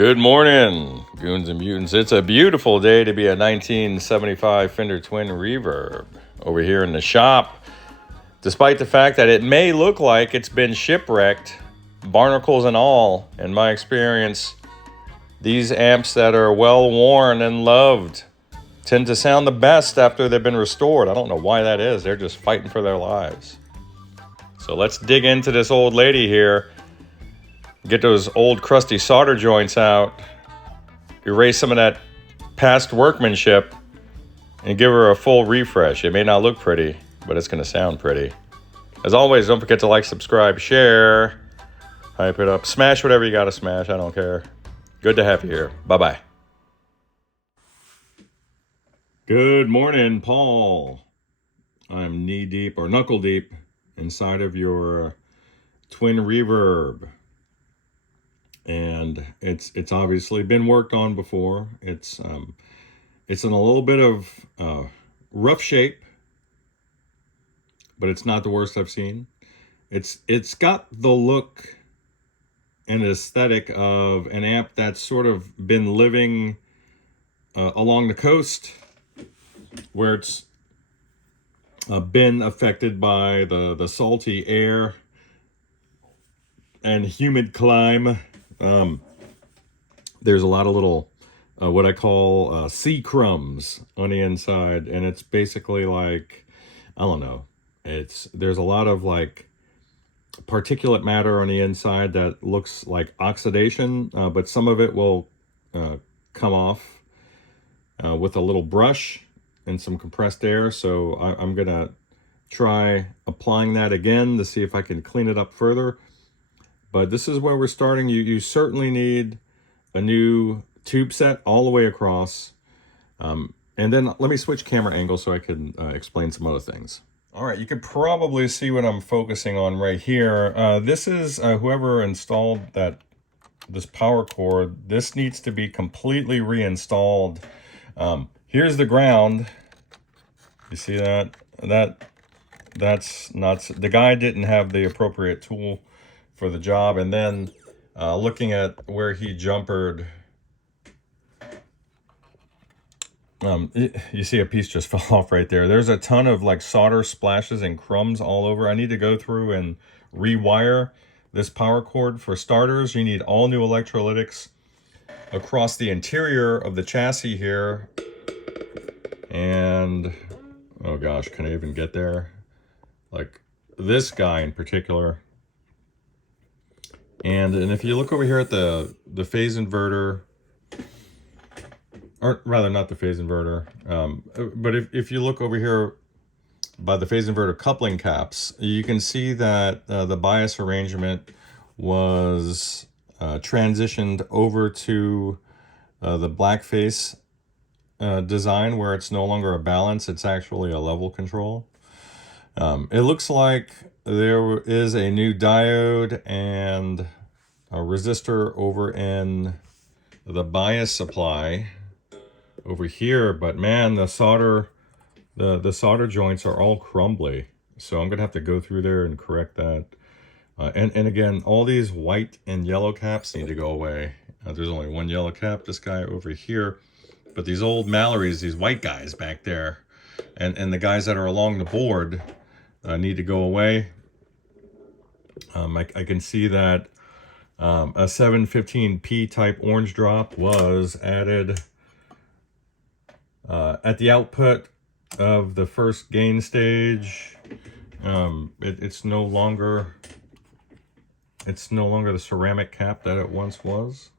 Good morning, goons and mutants. It's a beautiful day to be a 1975 Fender Twin Reverb over here in the shop. Despite the fact that it may look like it's been shipwrecked, barnacles and all, in my experience, these amps that are well worn and loved tend to sound the best after they've been restored. I don't know why that is. They're just fighting for their lives. So let's dig into this old lady here. Get those old crusty solder joints out, erase some of that past workmanship, and give her a full refresh. It may not look pretty, but it's going to sound pretty. As always, don't forget to like, subscribe, share, hype it up, smash whatever you got to smash. I don't care. Good to have you here. Bye-bye. Good morning, Paul. I'm knee-deep or knuckle-deep inside of your Twin Reverb. And it's obviously been worked on before. It's in a little bit of rough shape, but it's not the worst I've seen. It's got the look and aesthetic of an amp that's sort of been living along the coast, where it's been affected by the salty air and humid climate. There's a lot of little, what I call sea crumbs on the inside, and it's basically like, I don't know, there's a lot of like particulate matter on the inside that looks like oxidation, but some of it will come off with a little brush and some compressed air. So I'm gonna try applying that again to see if I can clean it up further. But this is where we're starting. You certainly need a new tube set all the way across. And then let me switch camera angle so I can explain some other things. All right, you can probably see what I'm focusing on right here. This is whoever installed this power cord. This needs to be completely reinstalled. Here's the ground. You see that? That's nuts. The guy didn't have the appropriate tool for the job. And then looking at where he jumpered, you see a piece just fell off right there. There's a ton of like solder splashes and crumbs all over. I need to go through and rewire this power cord. For starters, you need all new electrolytics across the interior of the chassis here. And oh gosh, can I even get there? Like this guy in particular. And if you look over here at the phase inverter, or rather not the phase inverter, but if you look over here by the phase inverter coupling caps, you can see that the bias arrangement was transitioned over to the black face design, where it's no longer a balance, it's actually a level control. It looks like there is a new diode and a resistor over in the bias supply over here, but man, the solder joints are all crumbly. So I'm gonna have to go through there and correct that. And again, all these white and yellow caps need to go away. There's only one yellow cap, this guy over here. But these old Mallorys, these white guys back there, and the guys that are along the board need to go away. I can see that a 715P type orange drop was added at the output of the first gain stage. It's no longer the ceramic cap that it once was.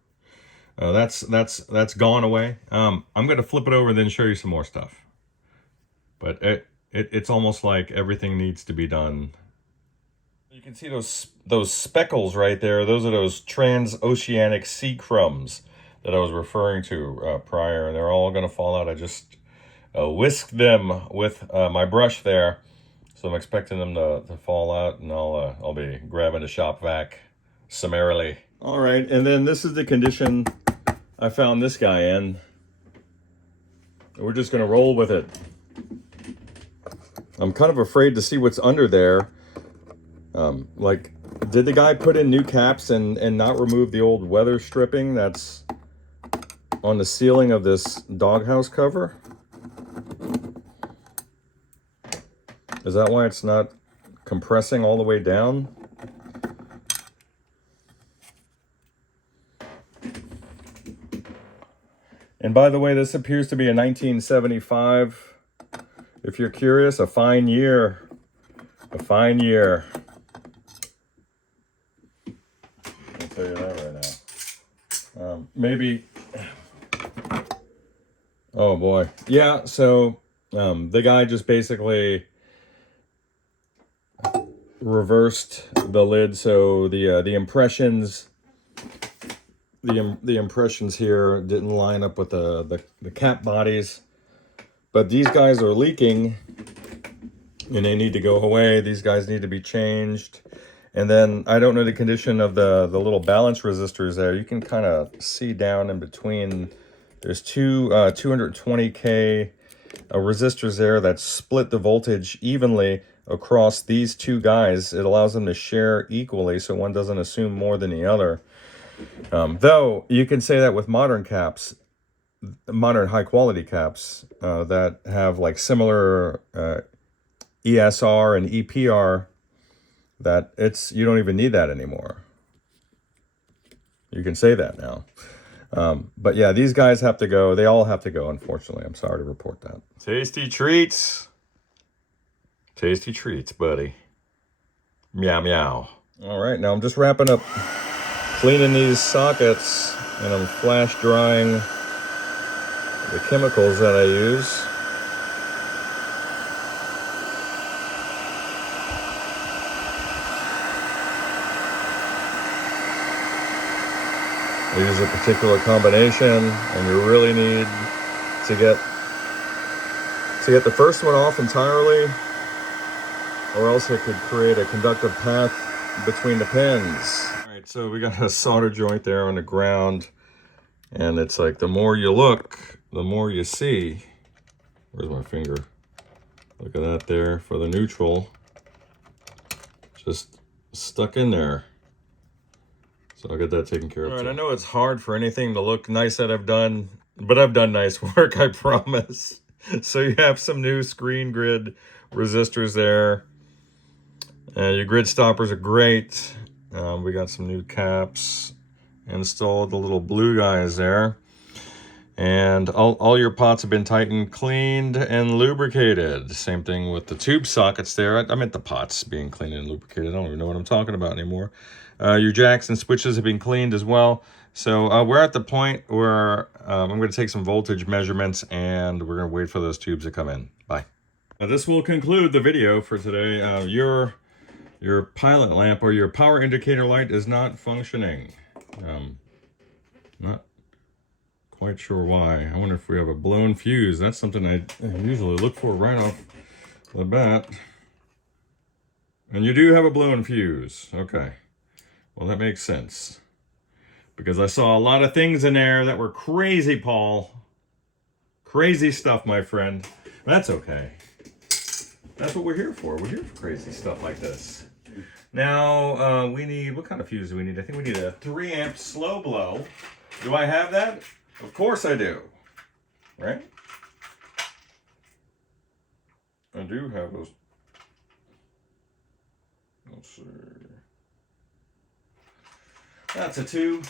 That's gone away. I'm gonna flip it over and then show you some more stuff. But it's almost like everything needs to be done. You can see those speckles right there. Those are those Transoceanic sea crumbs that I was referring to prior, and they're all going to fall out. I just whisked them with my brush there, so I'm expecting them to fall out, and I'll be grabbing a shop vac summarily. All right, and then this is the condition I found this guy in. We're just going to roll with it. I'm kind of afraid to see what's under there. Like Did the guy put in new caps and not remove the old weather stripping that's on the ceiling of this doghouse cover? Is that why it's not compressing all the way down? And by the way, this appears to be a 1975. If you're curious, a fine year. A fine year. I'll tell you that right now. Maybe. Oh boy. Yeah, so the guy just basically reversed the lid, so the impressions the impressions here didn't line up with the cap bodies, but these guys are leaking and they need to go away. These guys need to be changed. And then I don't know the condition of the little balance resistors there. You can kind of see down in between. There's two 220K resistors there that split the voltage evenly across these two guys. It allows them to share equally, so one doesn't assume more than the other. Though you can say that with modern caps, modern high quality caps that have like similar ESR and EPR, that you don't even need that anymore. You can say that now. But yeah, these guys have to go. They all have to go, unfortunately. I'm sorry to report that. Tasty treats. Tasty treats, buddy. Meow, meow. All right, now I'm just wrapping up cleaning these sockets, and I'm flash drying the chemicals that I use. I use a particular combination, and you really need to get the first one off entirely, or else it could create a conductive path between the pins. All right, so we got a solder joint there on the ground, and it's like the more you look, the more you see. Where's my finger? Look at that there for the neutral. Just stuck in there. So I'll get that taken care of. All right, I know it's hard for anything to look nice that I've done, but I've done nice work, I promise. So you have some new screen grid resistors there. Your grid stoppers are great. We got some new caps installed, the little blue guys there. And all your pots have been tightened, cleaned, and lubricated. Same thing with the tube sockets there. I meant the pots being cleaned and lubricated. I don't even know what I'm talking about anymore. Your jacks and switches have been cleaned as well. So we're at the point where I'm going to take some voltage measurements, and we're going to wait for those tubes to come in. Bye. Now this will conclude the video for today. Your pilot lamp or your power indicator light is not functioning. Not quite sure why. I wonder if we have a blown fuse. That's something I usually look for right off the bat. And you do have a blown fuse. Okay. Well, that makes sense. Because I saw a lot of things in there that were crazy, Paul. Crazy stuff, my friend. That's okay. That's what we're here for. We're here for crazy stuff like this. Now, we need, what kind of fuse do we need? I think we need a 3 amp slow blow. Do I have that? Of course I do. Right? I do have those. Let's see. That's a 2.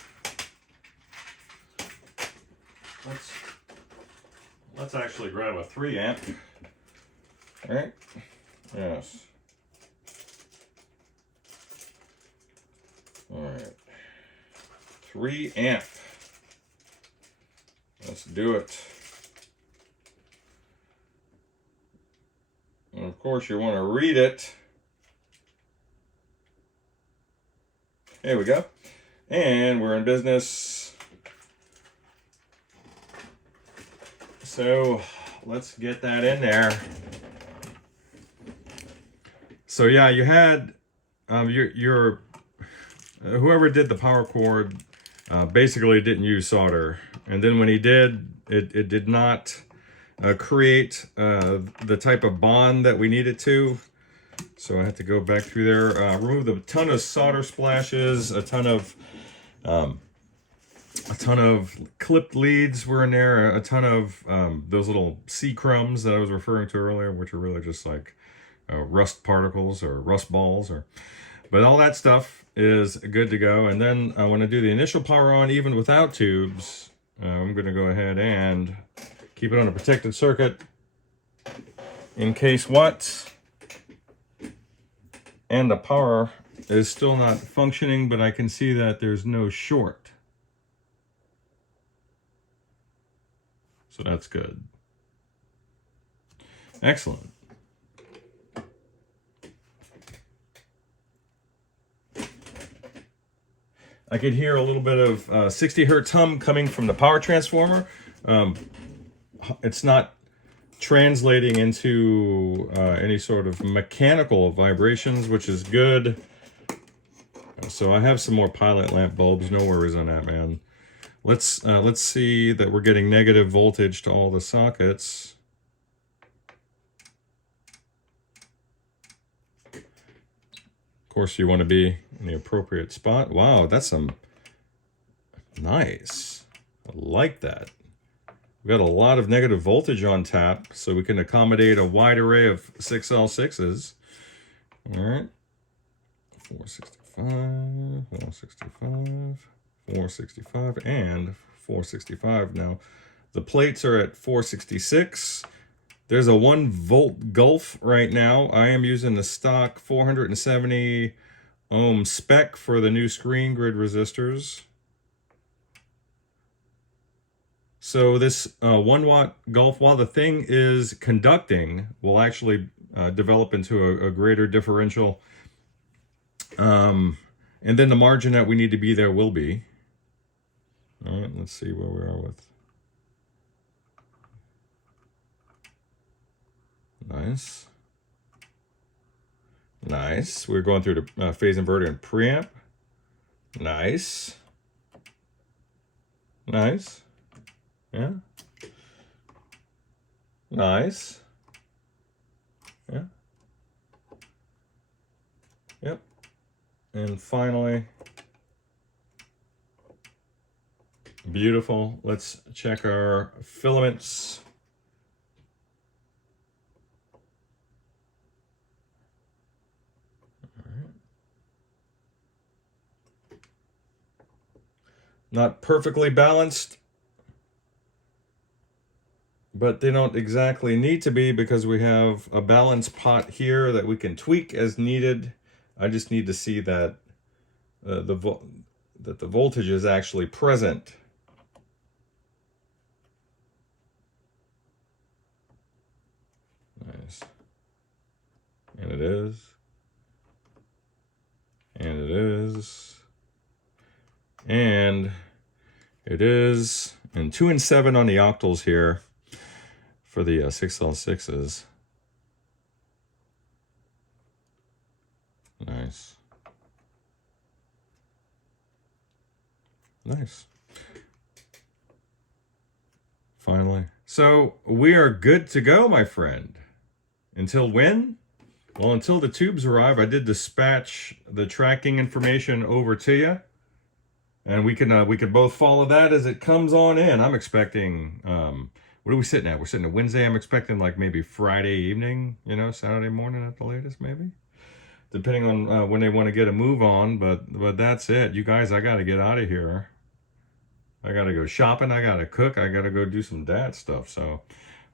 Let's actually grab a 3 amp. All right? Yes. All right. 3 amp. Let's do it. And of course you want to read it. There we go. And we're in business. So let's get that in there. So yeah, you had your whoever did the power cord basically didn't use solder, and then when he did, it did not create the type of bond that we needed to. So I had to go back through there, remove a ton of solder splashes, a ton of clipped leads were in there, a ton of those little C crumbs that I was referring to earlier, which are really just like rust particles or rust balls. But all that stuff is good to go. And then I want to do the initial power on even without tubes. I'm going to go ahead and keep it on a protected circuit in case what. And the power is still not functioning, but I can see that there's no short. So that's good. Excellent. I could hear a little bit of 60 hertz hum coming from the power transformer. It's not translating into any sort of mechanical vibrations, which is good. So I have some more pilot lamp bulbs. No worries on that, man. Let's see that we're getting negative voltage to all the sockets. Of course, you want to be in the appropriate spot. Wow, that's some nice. I like that. We've got a lot of negative voltage on tap, so we can accommodate a wide array of 6L6s. All right. 465, 465, 465, and 465. Now, the plates are at 466. There's a 1 volt gulf right now. I am using the stock 470 ohm spec for the new screen grid resistors. So this 1 watt gulf, while the thing is conducting, will actually develop into a greater differential. And then the margin that we need to be there will be. All right, let's see where we are with. Nice. Nice. We're going through the phase inverter and preamp. Nice. Nice. Yeah. Nice. Yeah. Yep. And finally, beautiful. Let's check our filaments. Not perfectly balanced, but they don't exactly need to be because we have a balance pot here that we can tweak as needed. I just need to see that the voltage is actually present. Nice. And it is. And it is. And it is, and 2 and 7 on the octals here for the 6L6s. Nice. Nice. Finally. So we are good to go, my friend. Until when? Well, until the tubes arrive. I did dispatch the tracking information over to you. And we can both follow that as it comes on in. I'm expecting, what are we sitting at? We're sitting at Wednesday. I'm expecting like maybe Friday evening, you know, Saturday morning at the latest, maybe. Depending on when they want to get a move on. But that's it. You guys, I got to get out of here. I got to go shopping. I got to cook. I got to go do some dad stuff. So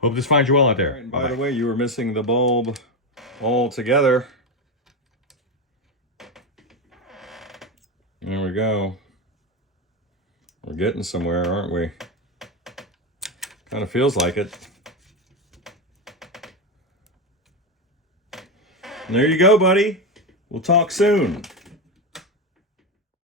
hope this finds you well out there. Right, by the way, you were missing the bulb altogether. There we go. We're getting somewhere, aren't we? Kind of feels like it. And there you go, buddy. We'll talk soon.